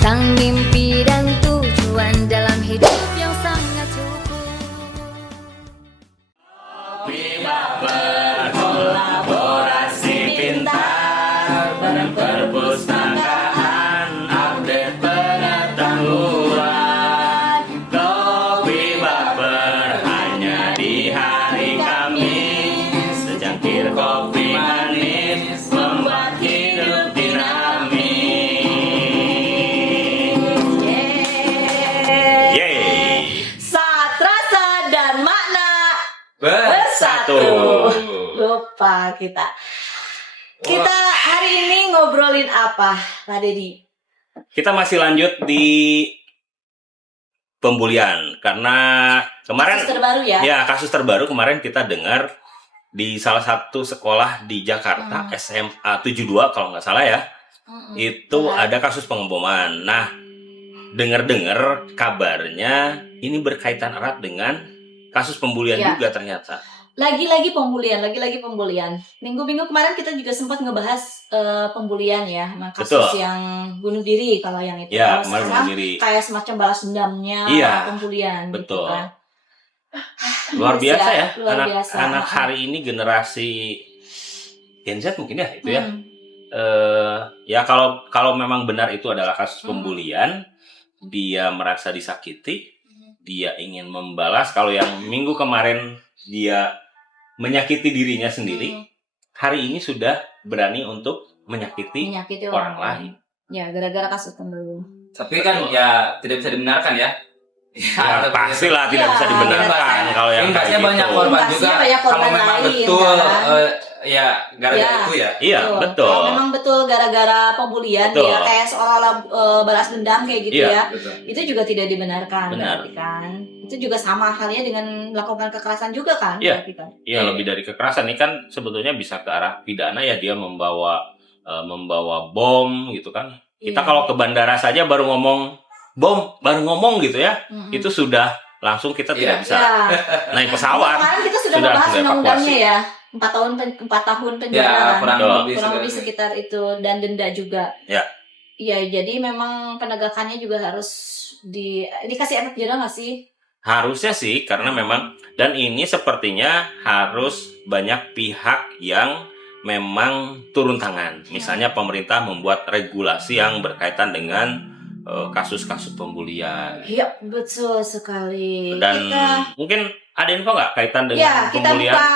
Sang mimpi dan tujuan dalam hidup yang sangat cukup. Berkolaborasi pintar, bareng perpustakaan, update pengetahuan. Kopi Baper hanya di hari Kamis, secangkir kopi manis membuat hidup dinamis. Yeay. Saat rasa dan makna Bersatu. Lupa kita. Kita hari ini ngobrolin apa, Pak Dedi? Kita masih lanjut di pembulian karena kemarin Kasus terbaru ya? ya kasus terbaru kemarin kita dengar di salah satu sekolah di Jakarta SMA 72 kalau nggak salah ya, itu ada kasus pengeboman. Nah, dengar-dengar kabarnya ini berkaitan erat dengan kasus pembulian Ya. juga ternyata. Lagi-lagi pembulian. Minggu-minggu kemarin kita juga sempat ngebahas pembulian ya, nah, kasus Betul. yang bunuh diri kalau yang itu. Ya, Kalau kemarin sekarang bunuh diri. kayak semacam balas dendamnya Iya, pembulian. betul. Gitu kan. Luar biasa ya, luar biasa. anak hari ini generasi Gen Z mungkin ya itu ya. Mm. Ya kalau memang benar itu adalah kasus pembulian, dia merasa disakiti, dia ingin membalas. Kalau yang minggu kemarin dia menyakiti dirinya sendiri, hari ini sudah berani untuk menyakiti orang lain. Ya, gara-gara kasus pembunuhan. Tapi kan ya tidak bisa dibenarkan ya. Ya, pastilah tidak Ya, bisa dibenarkan kalau yang Imbasnya kayak banyak gitu. korban Imbasnya juga. banyak korban Kalau memang lain, betul kan? ya gara-gara Ya. itu ya. Iya, betul. Kalau memang betul gara-gara pembulian Betul. dia kayak seolah-olah balas dendam kayak gitu Iya, ya. Betul. Itu juga tidak dibenarkan Benar. berarti kan. Itu juga sama halnya dengan melakukan kekerasan juga kan Iya. berarti kan. Iya, lebih dari kekerasan ini kan sebetulnya bisa ke arah pidana ya, dia membawa bom gitu kan. Kita Iya. kalau ke bandara saja baru ngomong bom, baru ngomong gitu ya, Mm-mm. itu sudah langsung kita tidak Iya. bisa Ya. naik pesawat. Kemarin kita sudah Sudah membahas evakuasi. undang-undangnya ya. 4 tahun penjara. Ya, kurang lebih sekitar itu dan denda juga. Ya. Iya, jadi memang penegakannya juga harus dikasih efek jerah nggak sih? Harusnya sih, karena memang, dan ini sepertinya harus banyak pihak yang memang turun tangan. Misalnya pemerintah membuat regulasi yang berkaitan dengan kasus-kasus pembulian. Iya, betul sekali. Dan Kita mungkin ada info nggak kaitan dengan ya, kita pembulian? buka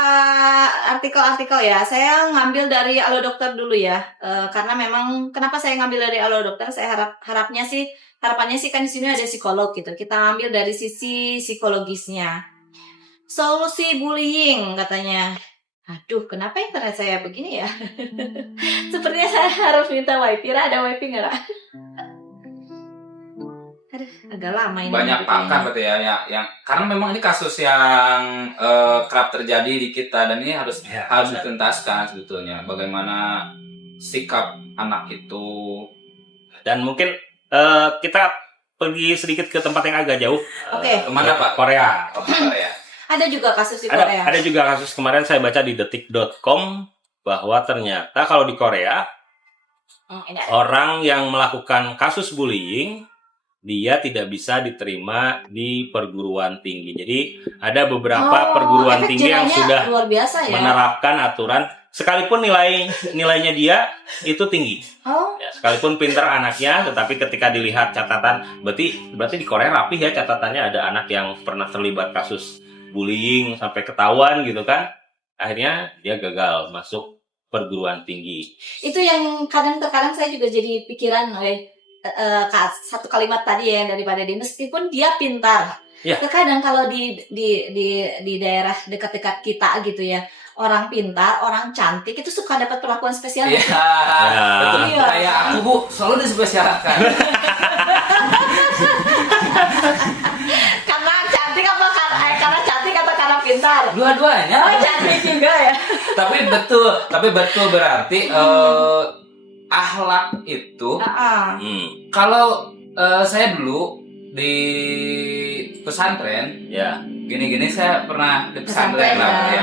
artikel-artikel ya. Saya ngambil dari Alo Dokter dulu ya. Karena memang kenapa saya ngambil dari Alo Dokter? Saya harapannya sih kan di sini ada psikolog gitu. Kita ambil dari sisi psikologisnya. Solusi bullying katanya. Aduh, kenapa internet saya begini ya? Sepertinya saya harus minta wifi. Ada wifi nggak? Ra? Aduh, agak lama ini. Banyak pakar berarti ya, yang karena memang ini kasus yang kerap terjadi di kita dan ini harus Ya, dituntaskan sebetulnya bagaimana sikap anak itu. Dan mungkin kita pergi sedikit ke tempat yang agak jauh. Oke. Kemana, Pak? Korea. Ya. Ada juga kasus di Korea. Ada juga kasus kemarin saya baca di detik.com bahwa ternyata kalau di Korea Ini. orang yang melakukan kasus bullying dia tidak bisa diterima di perguruan tinggi. Jadi ada beberapa perguruan efek tinggi yang jerahnya sudah luar biasa ya. menerapkan aturan sekalipun nilainya dia itu tinggi. Oh, Ya, sekalipun pintar anaknya, tetapi ketika dilihat catatan, berarti di Korea rapih ya catatannya, ada anak yang pernah terlibat kasus bullying sampai ketahuan gitu kan, akhirnya dia gagal masuk perguruan tinggi. itu yang kadang-kadang saya juga jadi pikiran satu kalimat tadi ya yang daripada di meskipun dia pintar. Ya. Terkadang kalau di daerah dekat-dekat kita gitu ya, orang pintar, orang cantik itu suka dapat perlakuan spesial. Iya. Betul. Iya. Kayak aku, Bu, selalu dispesialkan. Karena cantik apa karena cantik atau karena pintar? Dua-duanya. Oh, cantik juga ya. Tapi betul berarti akhlak itu kalau saya dulu di pesantren Ya, gini-gini saya pernah di pesantren lah ya.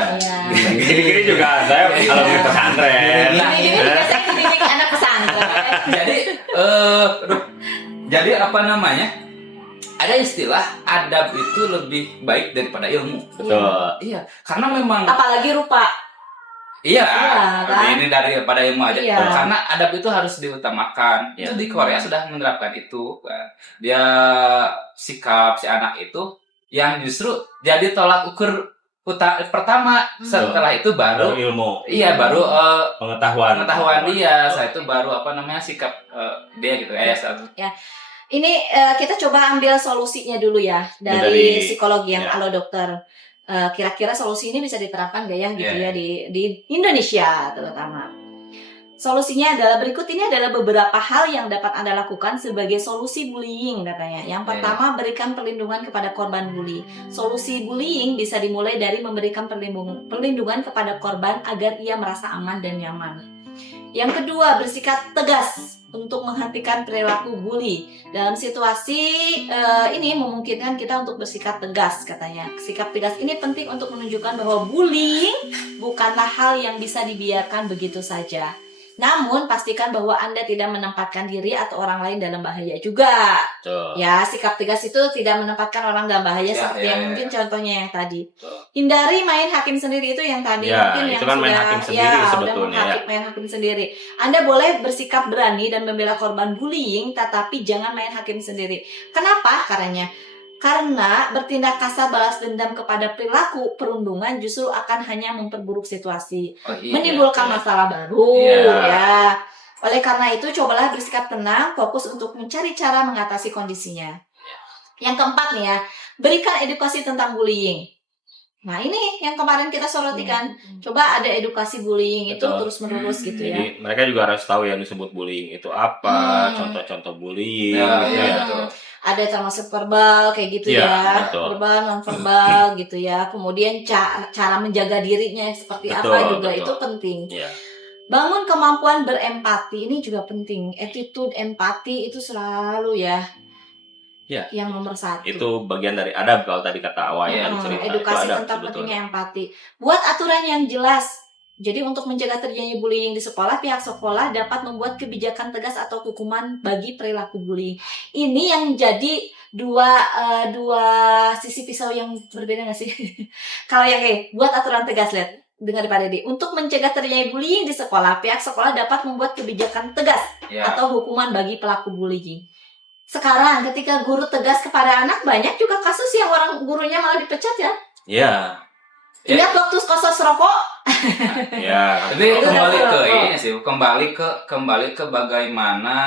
gini-gini juga saya kalau di pesantren. Nah, Ini biasanya dididik anak pesantren. Jadi Jadi apa namanya? Ada istilah adab itu lebih baik daripada ilmu. Betul. Iya, karena memang Apalagi rupa. iya, kan? ini daripada ilmu aja. Iya. Karena adab itu harus diutamakan. Iya. Itu di Korea sudah menerapkan itu. Dia sikap si anak itu yang justru jadi tolak ukur pertama. Setelah itu Baru baru ilmu, iya baru pengetahuan. pengetahuan dia. Setelah itu baru apa namanya sikap dia gitu ya. Ini kita coba ambil solusinya dulu ya Dari- dari psikologi yang ya. Halo Dokter. Kira-kira solusi ini bisa diterapkan gak ya gitu Iya. ya di Indonesia terutama. Solusinya adalah berikut, ini adalah beberapa hal yang dapat Anda lakukan sebagai solusi bullying katanya. Yang pertama, berikan perlindungan kepada korban bully. Solusi bullying bisa dimulai dari memberikan perlindungan kepada korban agar ia merasa aman dan nyaman. Yang kedua, bersikap tegas untuk menghentikan perilaku bully. Dalam situasi ini memungkinkan kita untuk bersikap tegas katanya. Sikap tegas ini penting untuk menunjukkan bahwa bullying bukanlah hal yang bisa dibiarkan begitu saja. Namun pastikan bahwa Anda tidak menempatkan diri atau orang lain dalam bahaya juga. Betul. Ya, sikap tegas itu tidak menempatkan orang dalam bahaya seperti yang mungkin contohnya yang tadi. Hindari main hakim sendiri, itu yang tadi Ya, mungkin itu yang kan main sudah hakim sendiri sebetulnya, udah main hakim sendiri. Anda boleh bersikap berani dan membela korban bullying, tetapi jangan main hakim sendiri. Kenapa? Karena bertindak kasar balas dendam kepada perilaku perundungan justru akan hanya memperburuk situasi, menimbulkan masalah baru. Iya. Ya. Oleh karena itu, cobalah bersikap tenang, fokus untuk mencari cara mengatasi kondisinya. Yang keempat nih ya, berikan edukasi tentang bullying. Nah ini yang kemarin kita soroti kan, coba ada edukasi bullying itu Betul. terus-menerus gitu ya. Jadi mereka juga harus tahu yang disebut bullying itu apa, contoh-contoh bullying, gitu ya. betul. Ada termasuk verbal kayak gitu Iya, ya, betul. verbal, non verbal gitu ya. Kemudian cara menjaga dirinya seperti apa Betul, juga betul. itu penting. Iya. Bangun kemampuan berempati, ini juga penting. Attitude empati itu selalu ya, Iya. yang nomor satu. Itu bagian dari adab kalau tadi kata Awai yang cerita. Edukasi itu adab tentang sebetulnya. pentingnya empati. Buat aturan yang jelas. Jadi untuk mencegah terjadinya bullying di sekolah, pihak sekolah dapat membuat kebijakan tegas atau hukuman bagi perilaku bullying. Ini yang jadi dua sisi pisau yang berbeda nggak sih? Kalau yang buat aturan tegas, lihat dengar Pak Dedi. Untuk mencegah terjadinya bullying di sekolah, pihak sekolah dapat membuat kebijakan tegas Ya. atau hukuman bagi pelaku bullying. Sekarang ketika guru tegas kepada anak, banyak juga kasus yang orang gurunya malah dipecat ya. Iya. Ingat waktu kosos rokok? Iya. Tapi Itu kembali udah ke pro. ini sih, kembali ke bagaimana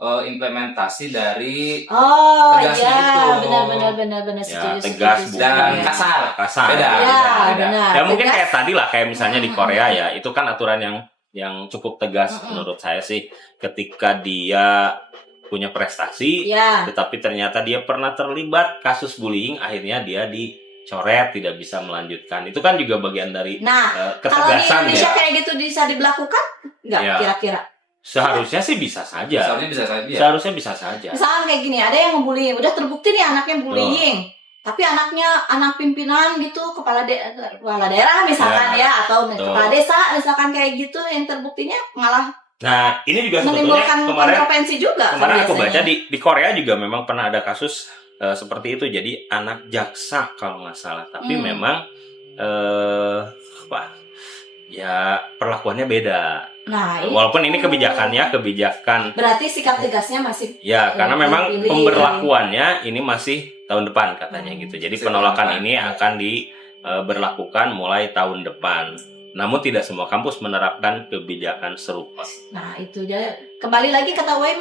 implementasi dari Oh Tegasnya iya, itu. benar Ya, setuju. tegas setuju, dan setuju. kasar. Kasar. Beda. Ya, beda. benar. Ya mungkin Tegas. kayak tadi lah, kayak misalnya di Korea ya, itu kan aturan yang cukup tegas menurut saya sih. Ketika dia punya prestasi, Ya, tetapi ternyata dia pernah terlibat kasus bullying, akhirnya dia dicoret, tidak bisa melanjutkan. Itu kan juga bagian dari nah kalau di ketegasan Indonesia ya. kayak gitu bisa diberlakukan nggak Ya. kira-kira? Seharusnya sih bisa saja. Misalnya bisa saja. Seharusnya bisa saja. Misalkan kayak gini, ada yang ngebullying, udah terbukti nih anaknya bullying, tapi anaknya anak pimpinan gitu, kepala daerah misalkan ya, atau Betul. kepala desa misalkan kayak gitu, yang terbuktinya malah Nah, ini juga sebetulnya menimbulkan kemarin kontroversi juga. kemarin kan aku baca biasanya. di Korea juga memang pernah ada kasus seperti itu. Jadi anak jaksa kalau nggak salah, tapi memang ya perlakuannya beda. Nah, Walaupun ini kebijakan berarti sikap tegasnya masih ya, karena memang pilih. pemberlakuannya ini masih tahun depan katanya gitu. Jadi Masih penolakan tahun depan. ini akan diberlakukan mulai tahun depan. Namun tidak semua kampus menerapkan kebijakan serupa. Nah itu dia, kembali lagi kata Wei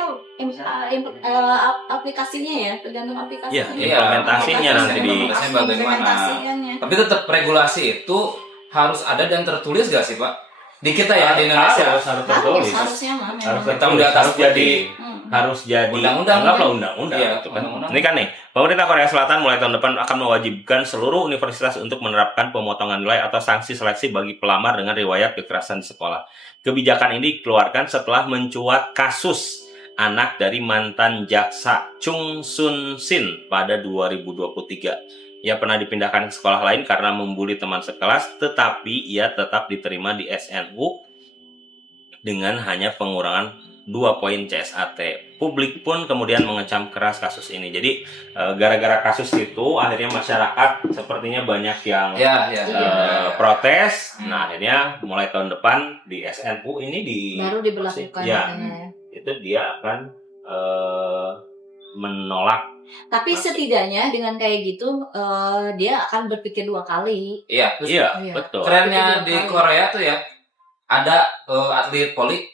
aplikasinya ya, tergantung aplikasinya. Iya, implementasinya nanti di Implementasinya bagaimana. Implementasinya. Tapi tetap regulasi itu harus ada dan tertulis gak sih Pak? Di kita ya di Indonesia. harus tertulis. Harusnya mah memang. Harus Kita udah atas harus jadi Undang-undang anggaplah mungkin. undang-undang Iya, gitu kan. undang-undang. Ini kan nih, pemerintah Korea Selatan mulai tahun depan akan mewajibkan seluruh universitas untuk menerapkan pemotongan nilai atau sanksi seleksi bagi pelamar dengan riwayat kekerasan di sekolah. Kebijakan ini dikeluarkan setelah mencuat kasus anak dari mantan jaksa Chung Sun Sin pada 2023. Ia pernah dipindahkan ke sekolah lain karena membuli teman sekelas, tetapi ia tetap diterima di SNU dengan hanya pengurangan 2 poin CSAT. Publik pun kemudian mengecam keras kasus ini. Jadi gara-gara kasus itu akhirnya masyarakat sepertinya banyak yang protes. Nah, akhirnya mulai tahun depan di SNU ini baru diberlakukan. Ya, itu dia akan menolak. Tapi setidaknya dengan kayak gitu dia akan berpikir 2 kali. Iya, betul. Kerennya di Korea tuh ya, ada atlet voli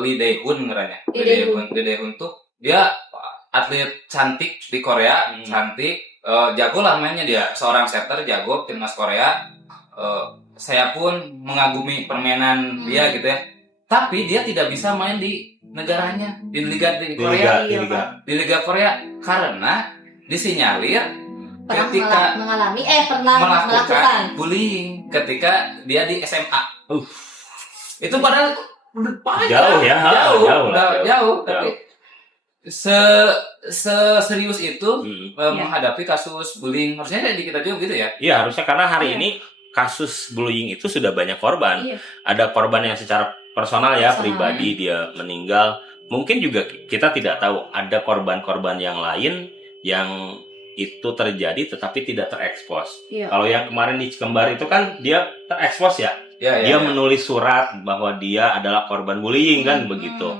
Lee Dae-hun ngeranya. Lee Dae-hun tuh dia atlet cantik di Korea, cantik, jago lah mainnya dia. Seorang setter jago timnas Korea. Saya pun mengagumi permainan dia gitu ya. Tapi dia tidak bisa main di negaranya, di liga Korea, di liga Korea karena disinyalir ketika pernah melakukan bullying ketika dia di SMA. Itu padahal jauh, tapi serius itu menghadapi kasus bullying. Harusnya di kita juga gitu ya. Iya, harusnya karena hari ini kasus bullying itu sudah banyak korban. Ada korban yang secara personal ya, pribadi dia meninggal. Mungkin juga kita tidak tahu ada korban-korban yang lain yang itu terjadi tetapi tidak terekspos. Kalau yang kemarin di Cikembar itu kan dia terekspos ya. Dia menulis surat bahwa dia adalah korban bullying kan begitu.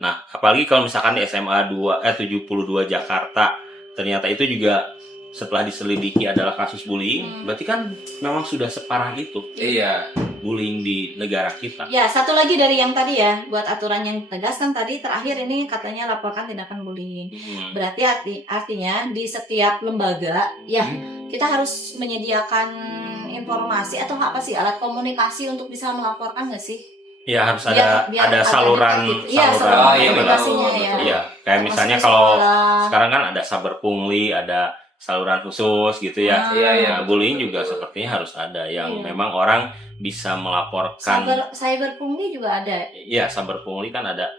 Nah, apalagi kalau misalkan di SMA 72 Jakarta ternyata itu juga setelah diselidiki adalah kasus bullying, berarti kan memang sudah separah itu. Iya. Bullying di negara kita. Ya, satu lagi dari yang tadi ya, buat aturan yang tegas kan tadi terakhir ini katanya laporkan tindakan bullying. Berarti artinya di setiap lembaga ya kita harus menyediakan informasi atau apa sih alat komunikasi untuk bisa melaporkan nggak sih? Ya harus ada saluran komunikasinya ya. Iya, kayak misalnya kalau sekarang kan ada saber pungli, ada saluran khusus gitu ya. Nah, bullying juga sepertinya harus ada yang memang orang bisa melaporkan. Cyber pungli juga ada. Iya, saber pungli kan ada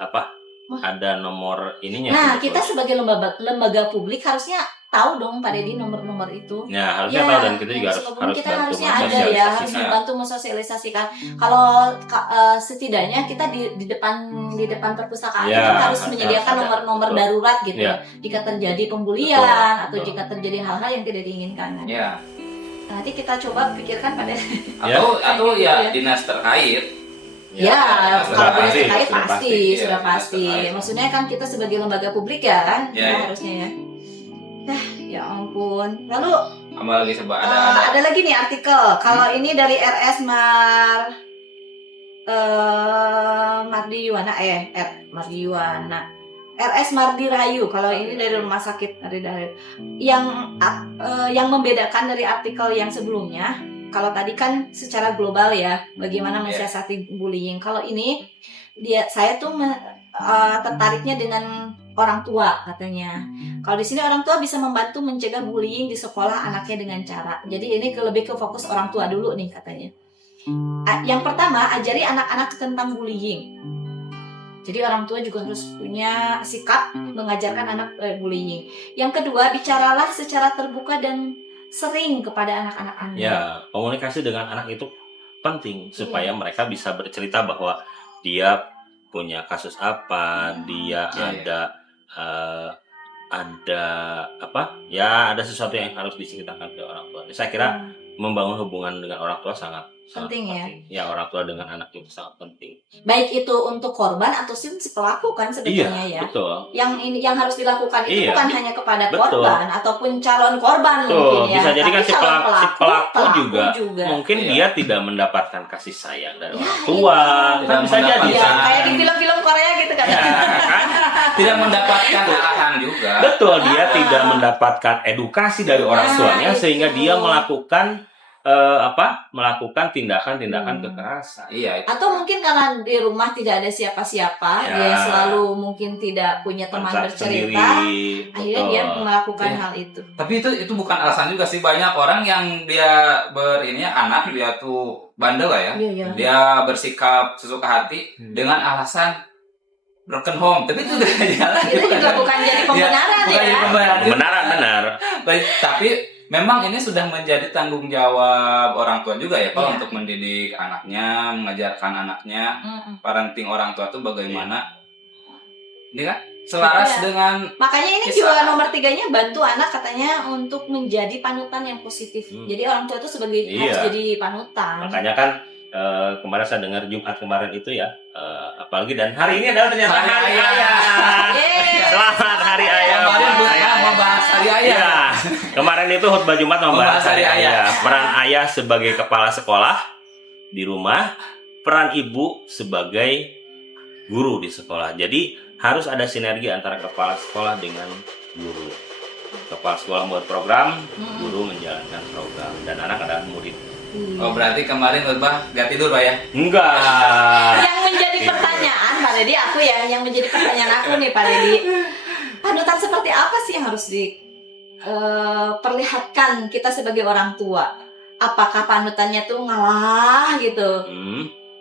apa? Ada nomor ininya. Nah, kita sebagai lembaga publik harusnya tahu dong Pak Deddy nomor-nomor itu. Ya, harusnya tahu dan kita juga harus kita bantu harusnya ada ya, harus membantu mensosialisasikan. Kalau setidaknya kita di depan perpustakaan itu harus menyediakan nomor-nomor darurat gitu ya. Jika terjadi pembulian atau jika terjadi hal-hal yang tidak diinginkan. Iya. Nanti kita coba pikirkan pada atau ya dinas terkait. Kalau dinas terkait sudah pasti. Maksudnya kan kita sebagai lembaga publik ya kan, harusnya ya. Ya ampun. Lalu apa lagi coba ada lagi nih artikel. Kalau ini dari RS Mardi Yuwana. RS Mardi Rayu. Kalau ini dari rumah sakit Mardi Rayu. Yang membedakan dari artikel yang sebelumnya, kalau tadi kan secara global ya, bagaimana mensiasati bullying. Kalau ini saya tuh tertariknya dengan orang tua katanya. Kalau di sini orang tua bisa membantu mencegah bullying di sekolah anaknya dengan cara. Jadi ini lebih ke fokus orang tua dulu nih katanya. Yang pertama, ajari anak-anak tentang bullying. Jadi orang tua juga harus punya sikap mengajarkan anak bullying. Yang kedua, bicaralah secara terbuka dan sering kepada anak-anak Anda. Ya, komunikasi dengan anak itu penting supaya mereka bisa bercerita bahwa dia punya kasus apa, dia ada sesuatu yang harus diceritakan ke orang tua. Saya kira membangun hubungan dengan orang tua sangat penting ya. Ya, orang tua dengan anak itu sangat penting. Baik itu untuk korban atau si pelaku kan sebetulnya ya. Betul. Yang harus dilakukan itu bukan hanya kepada korban ataupun calon korban mungkin ya. Bisa jadi kan si pelaku juga mungkin iya. dia tidak mendapatkan kasih sayang dari orang tua. Kan bisa jadi kayak di film-film Korea gitu kan. Ya, kan? Tidak mendapatkan arahan juga. Betul, dia tidak mendapatkan edukasi dari orang tuanya sehingga dia melakukan tindakan-tindakan kekerasan. Iya. Atau mungkin karena di rumah tidak ada siapa-siapa, dia selalu mungkin tidak punya teman bercerita, akhirnya dia melakukan hal itu. Tapi itu bukan alasan juga sih, banyak orang yang dia anak dia tuh bandel lah ya. Dia bersikap sesuka hati dengan alasan broken home, tapi itu udah jalan. Itu juga bukan jadi pembenaran ya. Bukan jadi pembenaran. Benar. Tapi memang ini sudah menjadi tanggung jawab orang tua juga ya, kalau Iya. untuk mendidik anaknya, mengajarkan anaknya, parenting orang tua itu bagaimana. Ini kan selaras Iya. dengan Makanya ini Kisah. juga nomor 3-nya bantu anak katanya untuk menjadi panutan yang positif. Jadi orang tua itu sebagai Iya. harus jadi panutan. Makanya kan kemarin saya dengar Jumat kemarin itu ya, apalagi dan hari ini adalah ternyata Hari hari Ayah. ayah. Yeay. Selamat hari ayah. kemarin buat Ayah. membahas hari ayah. Iya. Kemarin itu khutbah Jumat membahas Membahas hari hari ayah. Peran ayah sebagai kepala sekolah di rumah, peran ibu sebagai guru di sekolah. Jadi harus ada sinergi antara kepala sekolah dengan guru. Kepala sekolah membuat program, guru menjalankan program, dan anak adalah murid. Oh berarti kemarin khotbah gak tidur Pak ya? Enggak. Yang menjadi pertanyaan Pak Dedi, aku ya, yang menjadi pertanyaan aku nih Pak Dedi, panutan seperti apa sih yang harus diperlihatkan kita sebagai orang tua? Apakah panutannya tuh ngalah gitu,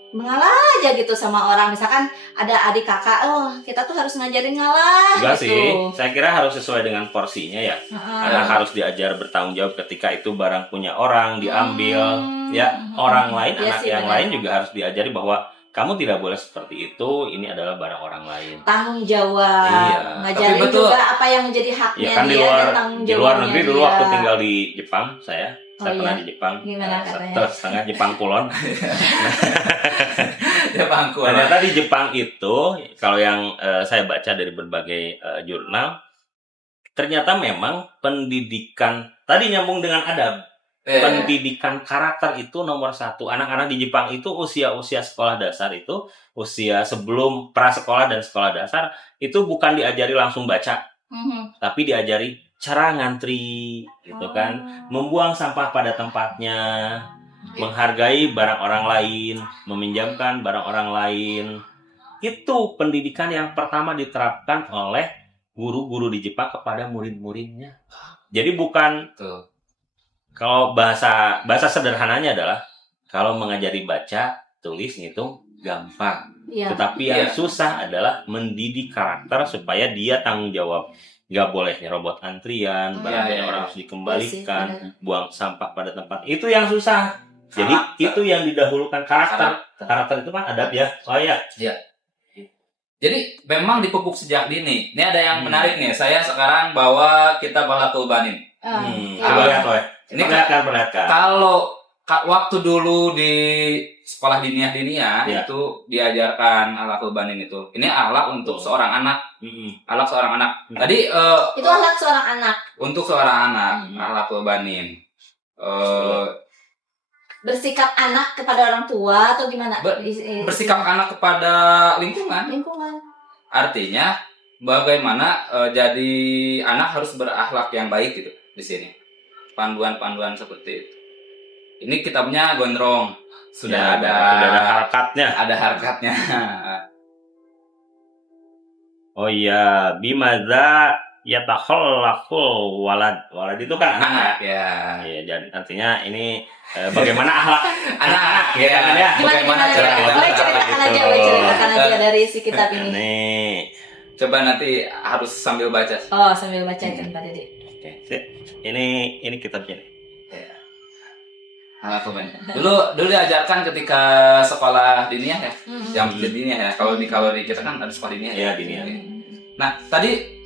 mengalah aja gitu sama orang, misalkan ada adik kakak, oh kita tuh harus ngajarin ngalah Enggak gitu. sih, saya kira harus sesuai dengan porsinya ya. Anak harus diajar bertanggung jawab ketika itu barang punya orang diambil. Ya, orang lain, Iya anak sih, yang benar. lain juga harus diajari bahwa kamu tidak boleh seperti itu, ini adalah barang orang lain. Tanggung jawab, Iya. ngajarin Tapi betul. juga apa yang menjadi haknya Ya kan di dia luar, dan tanggung di luar jawabnya negeri dulu dia. waktu tinggal di Jepang, saya Oh, pernah iya? di Jepang. Gimana katanya? Setengah Jepang kulon. Ya bangku. Ternyata di Jepang itu, kalau yang saya baca dari berbagai jurnal, ternyata memang pendidikan tadi nyambung dengan adab. Pendidikan karakter itu nomor 1. Anak-anak di Jepang itu usia-usia sekolah dasar itu, usia sebelum prasekolah dan sekolah dasar itu bukan diajari langsung baca, tapi diajari cara ngantri, gitu kan, membuang sampah pada tempatnya, menghargai barang orang lain, meminjamkan barang orang lain. Itu pendidikan yang pertama diterapkan oleh guru-guru di Jepang kepada murid-muridnya. Jadi bukan Tuh. kalau bahasa sederhananya adalah kalau mengajari baca, tulis, ngitung gampang. Iya. Tetapi yang Iya. susah adalah mendidik karakter supaya dia tanggung jawab. Gak boleh nyerobot antrian, barang Iya, punya iya. orang harus dikembalikan, Iya sih, buang sampah pada tempat. Itu yang susah. Jadi Karakter. itu yang didahulukan karakter. Karakter itu kan adab ya. Oh iya. Jadi memang dipupuk sejak dini. Ini ada yang menarik nih. Saya sekarang bawa kitab Al-Haqqul Banin. Iya. Coba lihat, Oe. Ini Perlihatkan. Kalau waktu dulu di sekolah diniah Ya. itu diajarkan Al-Haqqul Banin itu. Ini akhlak untuk seorang anak. Akhlak seorang anak. Tadi Itu anak seorang anak untuk seorang anak Al-Haqqul Banin. bersikap anak kepada orang tua atau gimana? Bersikap anak kepada lingkungan. Lingkungan. Artinya bagaimana jadi anak harus berakhlak yang baik gitu di sini. Panduan-panduan seperti itu. Ini kitabnya gondrong. Sudah ada harakatnya. ada harkatnya. Oh iya, bimadza yatakhallaqul walad. Walad itu kan anak. Ya. Iya, jadi artinya ini bagaimana akhlak Anak-anak ya. kan ya. Gimana cara kita Boleh ceritakan aja, boleh ceritakan aja dari si kitab ini. Nih. Coba nanti harus sambil baca. Oh, sambil baca kan Pak Dede. Oke, sip. Ini kitabnya. Dulu diajarkan ketika sekolah diniah ya. Jam diniah ya. Kalau di kita kan ada sekolah diniah Iya, ya. diniah. Nah, tadi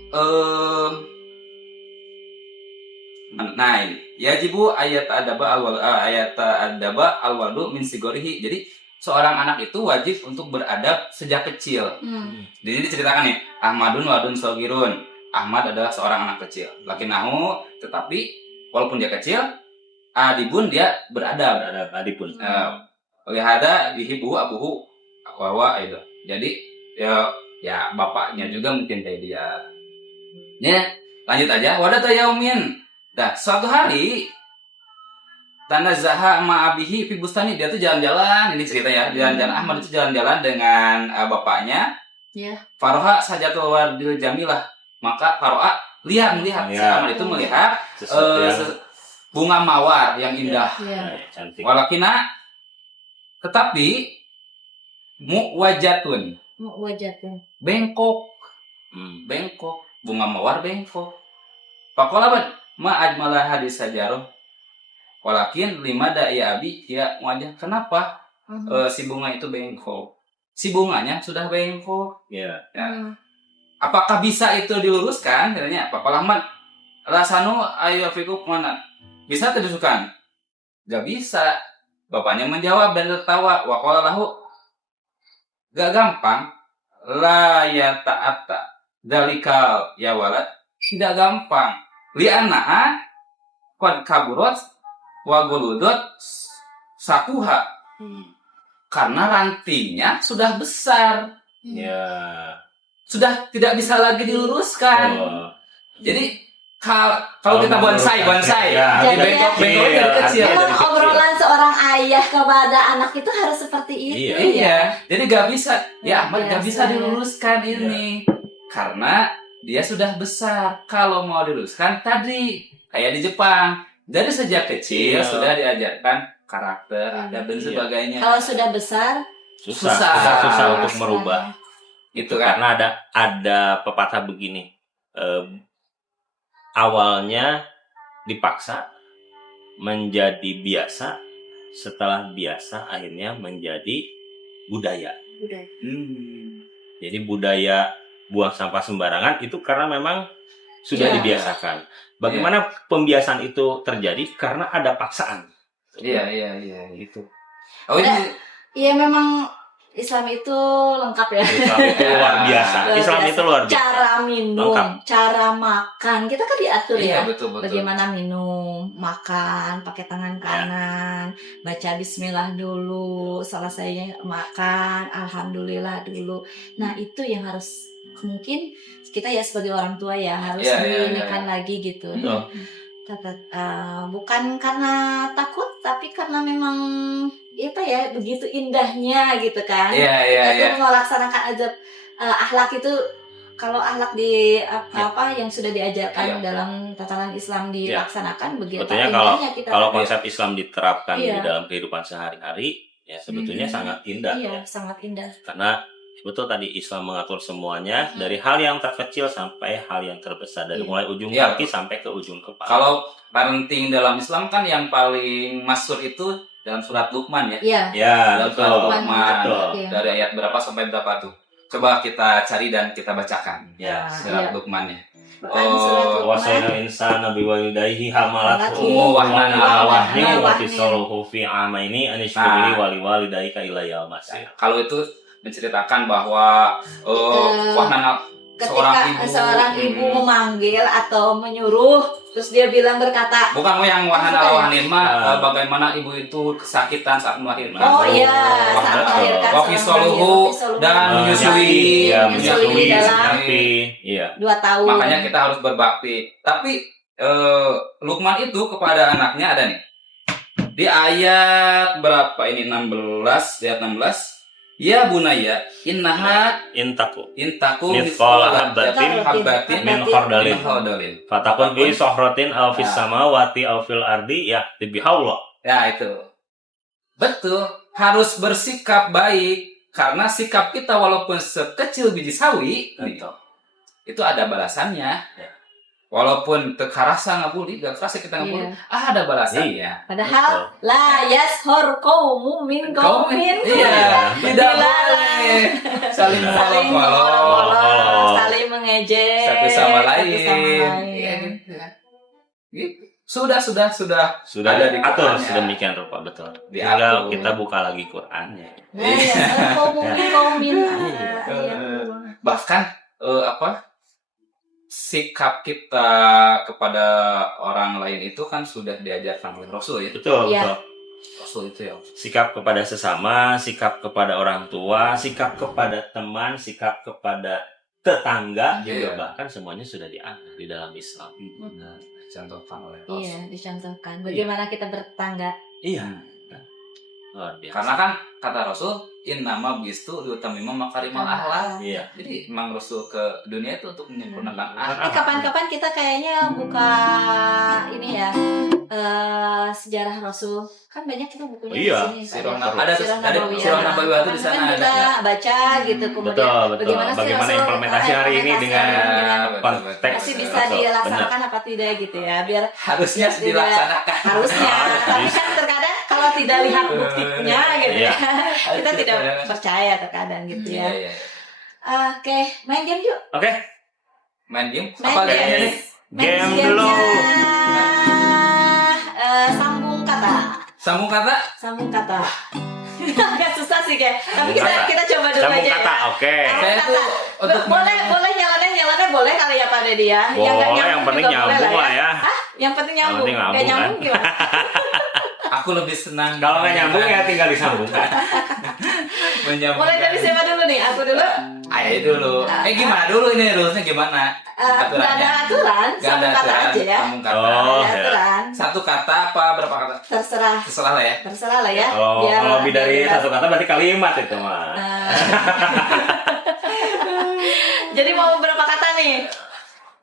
nah ini yajibu ayat adaba alwaldu min sigorihi. Jadi seorang anak itu wajib untuk beradab sejak kecil. Jadi diceritakan nih, Ahmadun wadun sogirun. Ahmad adalah seorang anak kecil. Lakinahu, tetapi walaupun dia kecil, adibun dia beradab. Adipun. Lihada dihibu abuhu wawa itu. Jadi ya bapaknya juga mencintai dia. Ya, lanjut aja. Wadata yaumin. Nah, suatu hari Tanazaha ma'abihi fi bustani, dia tuh jalan-jalan, ini cerita ya. Jalan-jalan Ahmad itu jalan-jalan dengan bapaknya. Iya. Faroha sajatul wardil jamilah. Maka Faroha melihat si Ahmad itu melihat bunga mawar yang indah. Iya. Cantik. Walakina tetapi muwajatun, Wajahnya. bengkok, bunga mawar bengkok. Pakola ma ajmalah hadis sajaroh. Walakin lima ya abi ya wajah. Kenapa si bunga itu bengkok? Si bunganya sudah bengkok. Ya. Hmm. Apakah bisa itu diluruskan? Katanya Pak Lahman rasanu ayo fiku mana? Bisa disukan? Gak bisa. Bapaknya menjawab dan tertawa. Wa qala lahu gak gampang. La ya ta'ata dalikal ya walad. Tidak gampang. Li'annaha qad kaburot wa guludot sakuha. Karena rantingnya sudah besar. Ya. Sudah tidak bisa lagi diluruskan. Oh. Jadi kalau kita bonsai, ya. di Jadi bengkok-bengkok iya, dari kecil. Memang dari kecil. obrolan seorang ayah kepada anak itu harus seperti itu. Iya, jadi gak bisa. Ya, Ahmad gak Biasa. bisa diluruskan ini. Karena dia sudah besar. Kalau mau diluruskan tadi kayak di Jepang. Jadi sejak kecil Iya. sudah diajarkan karakter, adab dan Iya. sebagainya. Kalau sudah besar, Susah untuk merubah. Itu kan. Karena ada pepatah begini. Awalnya dipaksa menjadi biasa, setelah biasa akhirnya menjadi budaya. Jadi budaya buang sampah sembarangan itu karena memang sudah Iya. dibiasakan. Bagaimana pembiasaan itu terjadi? Karena ada paksaan. Iya. Gitu. Oh ini Iya memang Islam itu lengkap ya. Islam itu luar biasa. Islam itu luar biasa. Cara minum, Lengkap. cara makan, kita kan diatur iya ya. betul. Bagaimana minum, makan, pakai tangan kanan, baca bismillah dulu, selesainya makan, alhamdulillah dulu. Nah itu yang harus mungkin kita ya sebagai orang tua ya harus Iya, iya, diingatkan lagi gitu. Betul. Bukan karena takut, tapi karena memang apa ya begitu indahnya gitu kan. Iya. Itu melaksanakan adab akhlak itu. Kalau akhlak di apa yang sudah diajarkan dalam tatanan Islam dilaksanakan begitu. Sebetulnya kalau konsep Islam diterapkan di Iya. dalam kehidupan sehari-hari, ya sebetulnya sangat indah. Iya, sangat indah. Karena betul tadi Islam mengatur semuanya dari hal yang terkecil sampai hal yang terbesar, dari Iya. mulai ujung Iya. kaki sampai ke ujung kepala. Kalau parenting dalam Islam kan yang paling masyhur itu dalam surat Luqman ya. Iya. Ya, Dalam betul. surat Luqman. Betul. Iya. Dari ayat berapa sampai berapa tuh? Coba kita cari dan kita bacakan. Ya. Surat Iya. Luqman-nya. Bukan surat Luqman. Wasayna insana biwalidayhi hamalathu Ummuhu wahnan ala wahni wahnan wa wahni. fisaluhu fi amaini anishkurli waliwalidayka ilayal masir. Kalau itu menceritakan bahwa wahnan Ketika seorang ibu memanggil atau menyuruh, terus dia bilang berkata, bukan yang wahnan ala wahnin Ah. bagaimana ibu itu kesakitan saat melahirkan. oh iya, saat Betul. melahirkan Wa fisaluhu dan menyusui. Ya, menyusui menyusui, dalam menyusui. Iya. 2 tahun. Makanya kita harus berbakti. Tapi Luqman itu kepada anaknya ada nih. Di ayat berapa ini? 16, di ayat 16. Ya bunaya, innaha Intaku intaku Mithqala habbatin min khardalin khardalin. fatakun fi sohrotin aw fis samawati aw fil ardi ya tibihaullah. Ya itu. Betul, harus bersikap baik karena sikap kita walaupun sekecil biji sawi, itu ada balasannya. Walaupun tekarasa ngabuli, gak kerasa kita ngabuli, ada balasannya. Padahal la yashur qaumun min qaumin. Iya, tidak boleh saling Saling saling mengejek satu sama lain. Iya. Gitu. Sudah Sudah ada di diatur Qurannya. sedemikian rupa, betul. Diatur. Tinggal kita buka lagi Qur'annya. La yashur qaumun min qaumin. Bahkan sikap kita kepada orang lain itu kan sudah diajarkan oleh Rasul ya. Betul, Iya. betul. Rasul itu ya. Sikap kepada sesama, sikap kepada orang tua, sikap kepada teman, sikap kepada tetangga juga Iya. bahkan semuanya sudah diatur di dalam Islam. Contohkan oleh Rasul. Iya, dicontohkan. Bagaimana kita bertetangga? Iya. Luar biasa. Karena kan kata Rasul, innama bistu liutamima makarimal akhlak. Iya. Jadi emang Rasul ke dunia itu untuk menyempurnakan akhlak. Kapan-kapan kita kayaknya buka ini ya, sejarah Rasul. Kan banyak kita bukunya Iya, di sini. Sirah Ada ada Sirah Sirah Nabawi itu di sana Kan ada. kita baca gitu, kemudian Betul. bagaimana sih Bagaimana Rasul, implementasi hari ini dengan konteks masih bisa Rasul. dilaksanakan apa tidak gitu ya, biar Harusnya tidak- dilaksanakan. harusnya. Harus, Tapi bisa. kan terkadang kalau tidak lihat buktinya gitu Iya. ya, kita tidak percaya terkadang gitu Iya, ya. iya. Oke, main game yuk. Oke, Main game? Main Apa game. gamenya nih? game gamenya, dulu. sambung kata. Sambung kata? Sambung kata. Agak susah sih kayak. Tapi Sambung kata. kita coba dulu Sambung aja kata, ya. oke. Saya tuh untuk boleh nyalain boleh kali ya Pak Dedi ya. Yang nggak Boleh, nyambung yang penting juga boleh nyambung lah ya. Hah? Yang penting nyambung. penting nyambung, Nggak nyambung kan? gimana? aku lebih senang. Kalau nggak nyambung ya tinggal disambungkan. Menyambung. Mulai dari siapa dulu nih? Aku dulu. Ayo dulu. Gimana dulu ini rulesnya gimana? Nggak ada aturan, Nggak ada sambung kata aturan. aja ya. Sambung kata. Oh, Nggak ada ya. aturan. Satu kata apa berapa kata? Terserah. Terserah lah ya. Terserah lah ya. Kalau lebih dari biar satu kata berarti kalimat itu mah. Nah. Jadi mau berapa kata nih?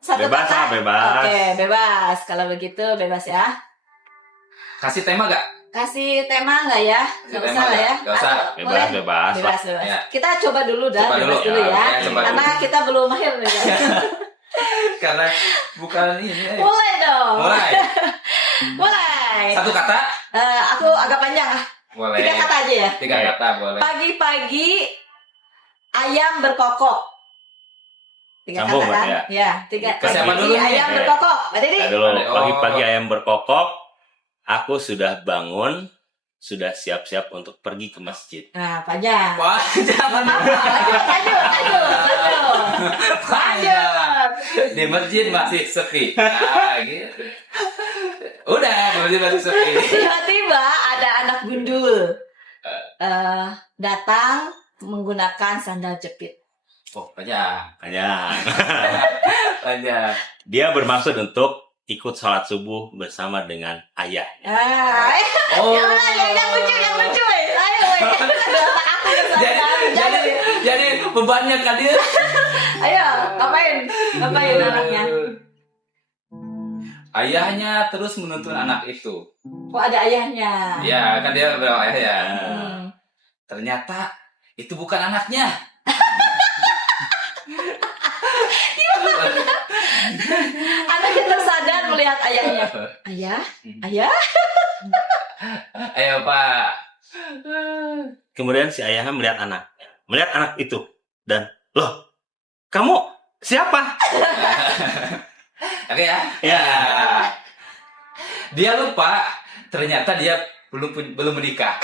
Satu Bebas kata? lah, bebas. Oke, bebas. Kalau begitu bebas ya. Kasih tema gak? Kasih tema nggak ya? Nggak Tema usah lah ya. nggak usah. Atau- Bebas, boleh? bebas. Bebas. Ya. Kita coba dulu dah, Coba bebas dulu. dulu ya. Ya, coba Karena kita belum mahir nih. Ya. Karena bukan ini. Mulai dong. Mulai. Mulai. Satu kata? Aku agak panjang ah. Boleh. 3 kata aja ya. 3 kata boleh. Pagi-pagi ayam berkokok. 3 Sambung, kata kan? Mbak, Ya, 3. Ke siapa dulu nih? Ayam Oke. berkokok. Mbak Dedi. Nah, dulu Oh. pagi-pagi ayam berkokok, aku sudah bangun, sudah siap-siap untuk pergi ke masjid. Nah, panjang. Wah, jangan. Lanjut. Di masjid masih sepi. Ah, gitu. Udah, di masjid masih sepi. Tiba-tiba ada anak gundul datang menggunakan sandal jepit. Oh, panjang. Hanya Panjang. dia bermaksud untuk ikut sholat subuh bersama dengan ayah. Oh. Yang lucu. Ayo, Jadi bebannya kan dia. Ayo, ngapain anaknya? Ayahnya terus menuntun anak itu. Kok ada ayahnya? Ya, kan dia berapa ayah ya. Hmm. Ternyata itu bukan anaknya. Anaknya tersadar melihat ayahnya. Ayah? Ayo, Pak. Kemudian si ayahnya melihat anak itu dan loh, kamu siapa? Oke ya. Ya. Dia lupa ternyata dia belum menikah.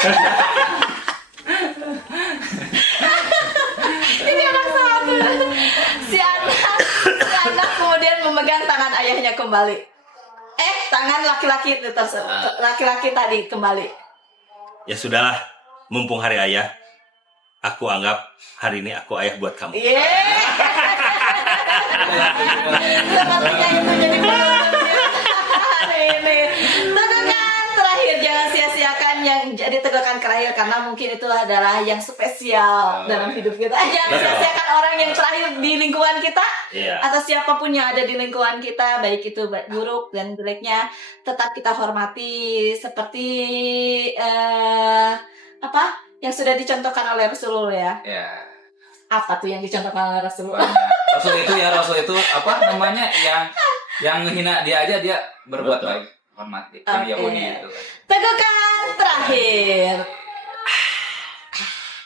Ini anak satu. Si anak kemudian memegang tangan ayahnya kembali. Tangan laki-laki itu laki-laki tadi kembali. Ya sudahlah, mumpung hari ayah, aku anggap hari ini aku ayah buat kamu. Sepertinya itu jadi hari ini. Tegukan terakhir, jangan sia-siakan yang jadi tegukan terakhir karena mungkin itu adalah yang spesial dalam hidup kita. Jangan Betul. sia-siakan orang yang terakhir di lingkungan kita. Iya. Atau siapapun yang ada di lingkungan kita, baik itu buruk dan jeleknya, tetap kita hormati seperti apa yang sudah dicontohkan oleh Rasulullah ya. Ya. Apa tuh yang dicontohkan oleh Rasulullah? Rasul itu apa namanya yang menghina dia aja dia berbuat baik. Hormati. Yang Oke. Yahudi itu. Tegukan terakhir.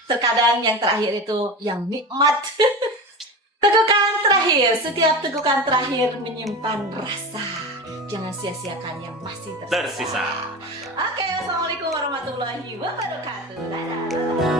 Terkadang yang terakhir itu yang nikmat. Tegukan terakhir. Setiap tegukan terakhir menyimpan rasa. Jangan sia-siakan yang masih tersisa. Tersisa. Oke, assalamualaikum warahmatullahi wabarakatuh. Dadah.